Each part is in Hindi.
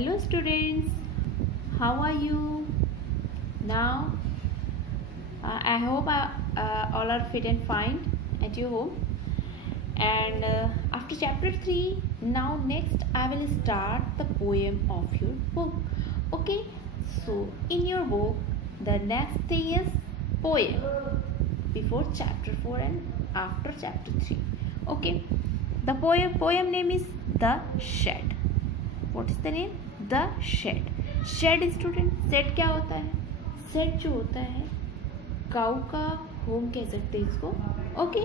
Hello students, how are you now? I hope all are fit and fine at your home. And after chapter 3, now next I will start the poem of your book. Okay, so in your book the next thing is poem before chapter 4 and after chapter 3. Okay, the poem name is The Shed. What is the name? The Shed. Shed student, shed क्या होता है? Shed जो होता है काऊ का होम कह सकते हैं इसको. Okay.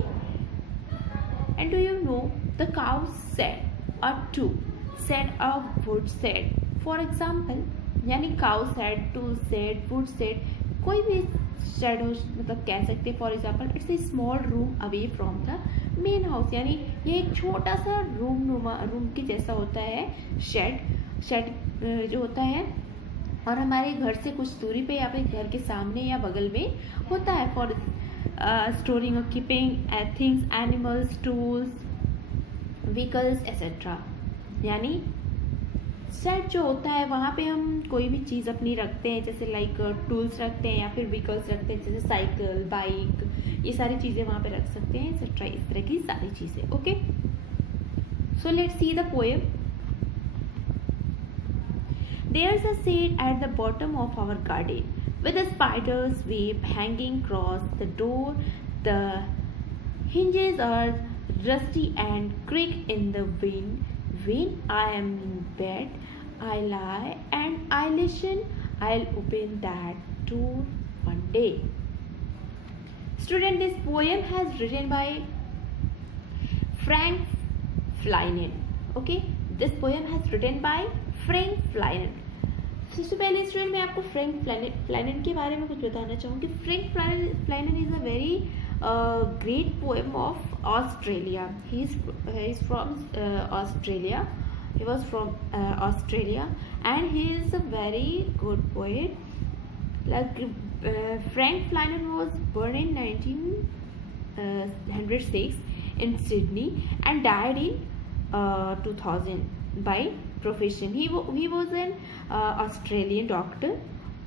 And do you know the cows shed are two. Shed of wood shed. For example, यानी cow shed, tool shed, wood shed, कोई भी shed हो मतलब कह सकते हैं. For example, it's a small room away from the main house, यानी ये एक छोटा सा रूम के जैसा होता है शेड जो होता है, और हमारे घर से कुछ दूरी पे या फिर घर के सामने या बगल में होता है फॉर स्टोरिंग और keeping things, animals, tools, vehicles etcetera. यानी शेड जो होता है वहाँ पे हम कोई भी चीज़ अपनी रखते हैं, जैसे लाइक टूल्स रखते हैं या फिर व्हीकल्स रखते हैं, जैसे साइकिल, बाइक, ये सारी चीज़ें वहाँ पे रख सकते हैं एक्सेट्रा, इस तरह की सारी चीज़ें. Okay, so let's see the poem. There's a shade at the bottom of our garden with a spider's web hanging across the door. The hinges are rusty and creak in the wind. When I am in bed, I lie and I listen. I'll open that door one day. Student, this poem has written by Frank Flinan. Okay, this poem has written by Frank Flinan. सबसे पहले स्टूडेंट मैं आपको फ्रैंक फ्लाइनन के बारे में कुछ बताना चाहूँगी. Frank Flannan is a very great poem of Australia. He is from Australia. He was from Australia, and he is a very good poet. Like Frank Flinan was born in 1906 in Sydney and died in 2000 by profession. He was an Australian doctor,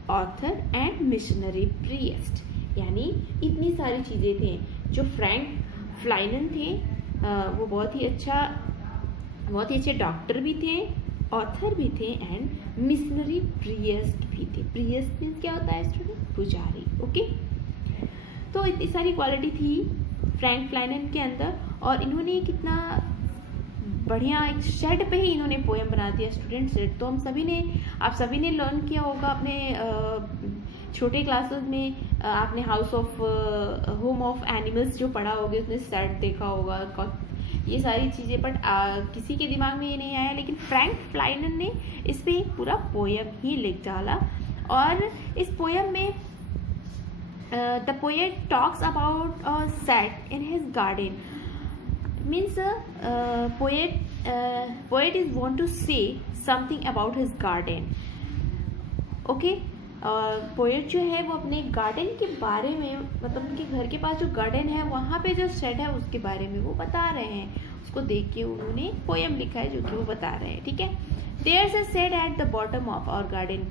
author, and missionary priest. यानी इतनी सारी चीज़ें थी जो फ्रैंक फ्लाइनन थे. वो बहुत ही अच्छे डॉक्टर भी थे, ऑथर भी थे, एंड मिशनरी प्रियस्ट भी थे. प्रियस्ट मीन्स क्या होता है स्टूडेंट? पुजारी. ओके, तो इतनी सारी क्वालिटी थी फ्रैंक फ्लाइनन के अंदर, और इन्होंने कितना बढ़िया एक शेड पे ही इन्होंने पोएम बना दिया स्टूडेंट. शेड तो आप सभी ने लर्न किया होगा अपने छोटे क्लासेस में. आपने house of home of animals जो पढ़ा होगा उसने शेड देखा होगा, ये सारी चीज़ें, बट किसी के दिमाग में ये नहीं आया. लेकिन फ्रैंक फ्लाइनन ने इस पे एक पूरा पोएम ही लिख डाला. और इस पोएम में the poet talks about a shed in his garden. Means poet is want to say something about his garden. Okay, poet जो है वो अपने गार्डन के बारे में, मतलब उनके घर के पास जो गार्डन है वहाँ पे जो शेड है उसके बारे में वो बता रहे हैं. उसको देख के उन्होंने पोएम लिखा है जो कि वो बता रहे हैं. ठीक है, There's a shed at the bottom of our garden.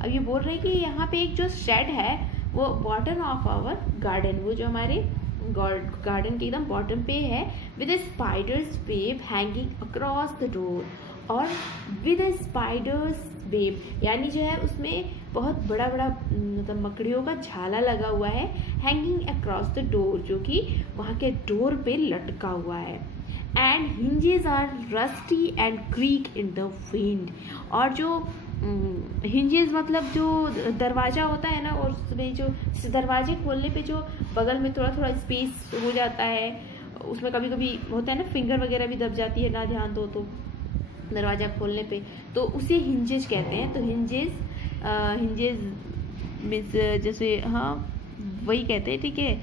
अब ये बोल रहे हैं कि यहाँ पे एक जो शेड है वो बॉटम ऑफ आवर गार्डन, वो जो हमारे गार्डन के एकदम बॉटम पे है. With spiders web hanging across the door. और विद स्पाइडर्स वेब यानी जो है उसमें बहुत बड़ा मतलब मकड़ियों का झाला लगा हुआ है. हैंगिंग अक्रॉस द डोर, जो कि वहाँ के डोर पे लटका हुआ है. And hinges are rusty and creak in the wind. और जो हिंजेस मतलब जो दरवाज़ा होता है ना, और उसमें जो दरवाजे खोलने पे जो बगल में थोड़ा थोड़ा स्पेस हो जाता है, उसमें कभी कभी होता है ना फिंगर वगैरह भी दब जाती है ना ध्यान दो तो दरवाज़ा खोलने पे, तो उसे हिंजेस कहते हैं. तो हिंजेस मीन्स जैसे हाँ वही कहते हैं. ठीक है,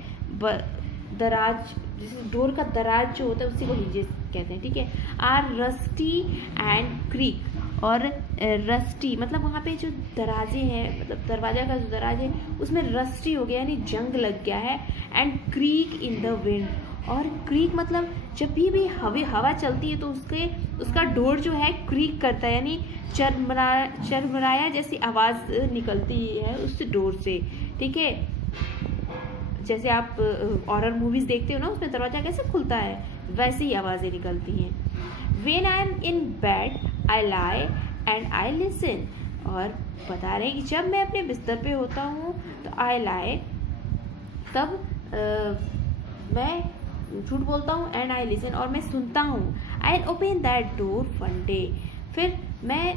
दराज, जैसे डोर का दराज जो होता है उसी को हिंजेस कहते हैं. ठीक है, आर रस्टी एंड क्रीक. और रस्टी मतलब वहाँ पे जो दराजे हैं, मतलब दरवाजा का जो दराज है उसमें रस्टी हो गया यानी जंग लग गया है. And creak in the wind. और क्रीक मतलब जब भी हवा चलती है तो उसका डोर जो है क्रीक करता है, यानी चरमराया जैसी आवाज़ निकलती है उस डोर से, ठीक है। जैसे आप हॉरर मूवीज़ देखते हो ना, उसमें दरवाज़ा कैसे खुलता है, वैसी ही आवाज़ें निकलती हैं। When I am in bed, I lie and I listen। और बता रहे हैं कि जब मैं अपने बिस्तर पे होता हूँ तो I lie, तब मैं झूठ बोलता हूँ, and I listen, और मैं सुनता हूँ। I'll open that door one day। फिर मैं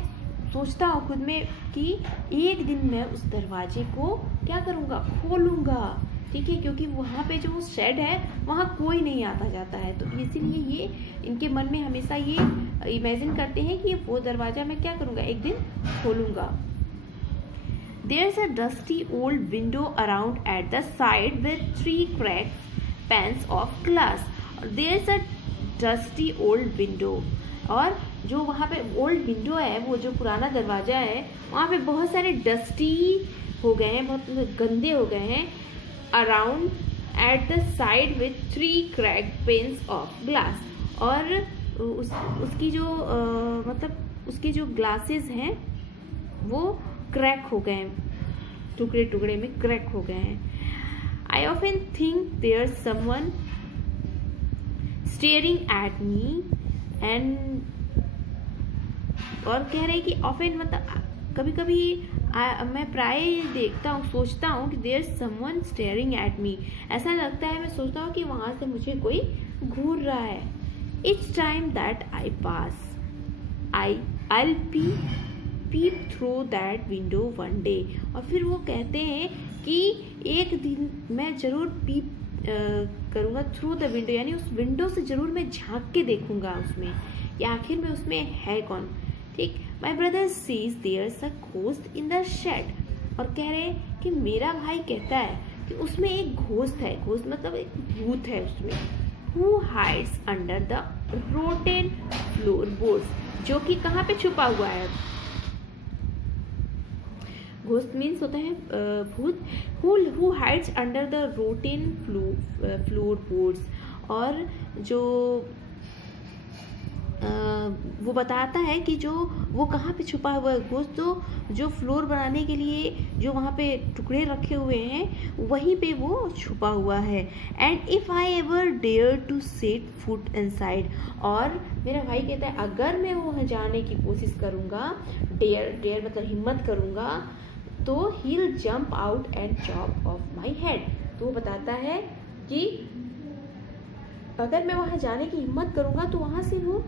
सोचता हूँ खुद में कि एक दिन मैं उस दरवाजे को क्या करूँगा, खोलूँगा, ठीक है, क्योंकि वहाँ पे जो शेड है वहाँ कोई नहीं आता जाता है, तो इसीलिए ये इनके मन में हमेशा ये इमेजिन करते हैं कि वो दरवाज़ा मैं क्या करूँगा, एक दिन खोलूँगा। There's a dusty old window around at the side with 3 cracked panes of glass। There's a dusty old window, और जो वहाँ पे ओल्ड विंडो है, वो जो पुराना दरवाज़ा है, वहाँ पे बहुत सारे डस्टी हो गए हैं, बहुत गंदे हो गए हैं। Around at the side with 3 cracked panes of glass, और उसकी जो मतलब उसके जो ग्लासेस हैं वो क्रैक हो गए हैं, टुकड़े टुकड़े में क्रैक हो गए हैं। I often think there someone staring at me and, और कह रहे हैं कि ऑफन मतलब कभी कभी मैं प्राय देखता हूँ, सोचता हूँ कि there someone staring at me, ऐसा लगता है, मैं सोचता हूँ कि वहाँ से मुझे कोई घूर रहा है। Each time that I pass I'll peep through that window one day। और फिर वो कहते हैं कि एक दिन मैं जरूर पीप करूँगा थ्रू द विंडो, यानी उस विंडो से जरूर मैं झांक के देखूंगा उसमें, या आखिर में उसमें है कौन, ठीक। My brother says there's a ghost in the shed, और कह रहे हैं कि मेरा भाई कहता है कि उसमें एक घोस्ट है, घोस्ट मतलब एक भूत है उसमें। Who hides under the rotten floor boards, जो कि कहाँ पे छुपा हुआ है, घोस्ट मीन्स होता है भूत। Who hides under the rotten floor boards, और जो वो बताता है कि जो वो कहाँ पे छुपा हुआ है घोस्ट, तो जो फ्लोर बनाने के लिए जो वहाँ पे टुकड़े रखे हुए हैं वहीं पे वो छुपा हुआ है। And if I ever dare to set foot inside, और मेरा भाई कहता है अगर मैं वहाँ जाने की कोशिश करूँगा, डेयर मतलब हिम्मत करूँगा, तो he'll jump out and chop off my head। तो वो बताता है कि अगर मैं वहाँ जाने की हिम्मत करूँगा तो वहाँ से वो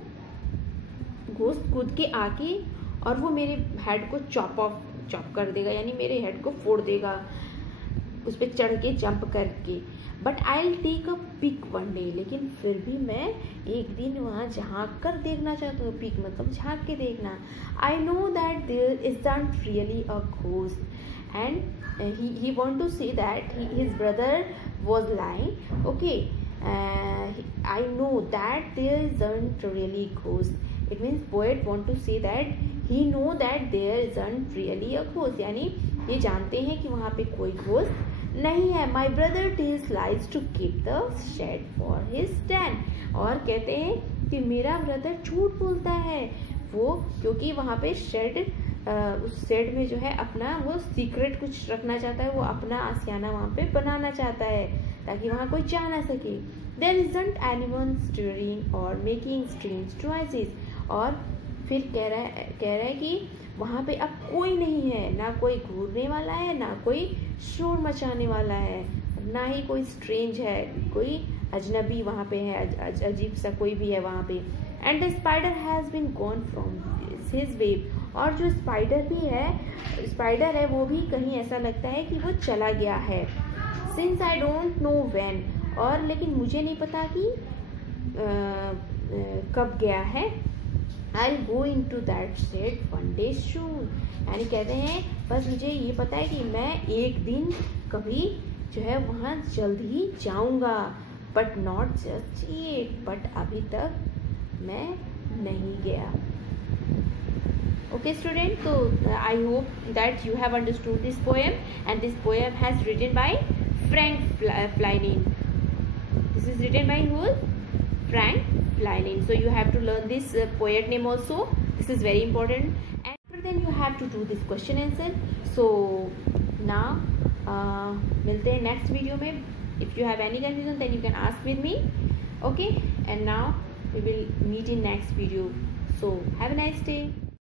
घोस्ट कूद के आके और वो मेरे हेड को चॉप कर देगा, यानी मेरे हेड को फोड़ देगा उस पर चढ़ के जंप करके। But I will take a peek one day, लेकिन फिर भी मैं एक दिन वहाँ झाँक कर देखना चाहता हूँ, पिक मतलब झाँक के देखना। I know that there isn't really a ghost and he want to say that his brother was lying, okay। I know that there isn't really ghost, it means poet want to say that he know that there isn't really a ghost, यानी ये जानते हैं कि वहाँ पे कोई घोस्ट नहीं है। My brother tells lies to keep the shed for his den, और कहते हैं कि मेरा ब्रदर झूठ बोलता है वो, क्योंकि वहाँ पे शेड उस शेड में जो है अपना वो सीक्रेट कुछ रखना चाहता है, वो अपना आशियाना वहाँ पे बनाना चाहता है ताकि वहाँ कोई जा ना सके। There isn't anyone stirring or making strange noises, और फिर कह रहा है कि वहाँ पे अब कोई नहीं है, ना कोई घूरने वाला है, ना कोई शोर मचाने वाला है, ना ही कोई स्ट्रेंज है, कोई अजनबी वहाँ पे है, अजीब सा कोई भी है वहाँ पे। And the spider has been gone from his web, और जो स्पाइडर है वो भी कहीं ऐसा लगता है कि वो चला गया है। Since I don't know when, और लेकिन मुझे नहीं पता कि कब गया है। I go into that shed one day soon, यानी कहते हैं बस मुझे ये पता है कि मैं एक दिन कभी जो है वहाँ जल्द ही जाऊँगा, but not just yet, but अभी तक मैं नहीं गया। Okay student, so I hope that you have understood this poem, and this poem has written by Frank Flannery. This is written by who? Frank Freiling. So you have to learn this poet name also. This is very important. And after then you have to do this question answer. So now मिलते हैं next video में. If you have any confusion then you can ask with me. Okay, and now we will meet in next video. So have a nice day.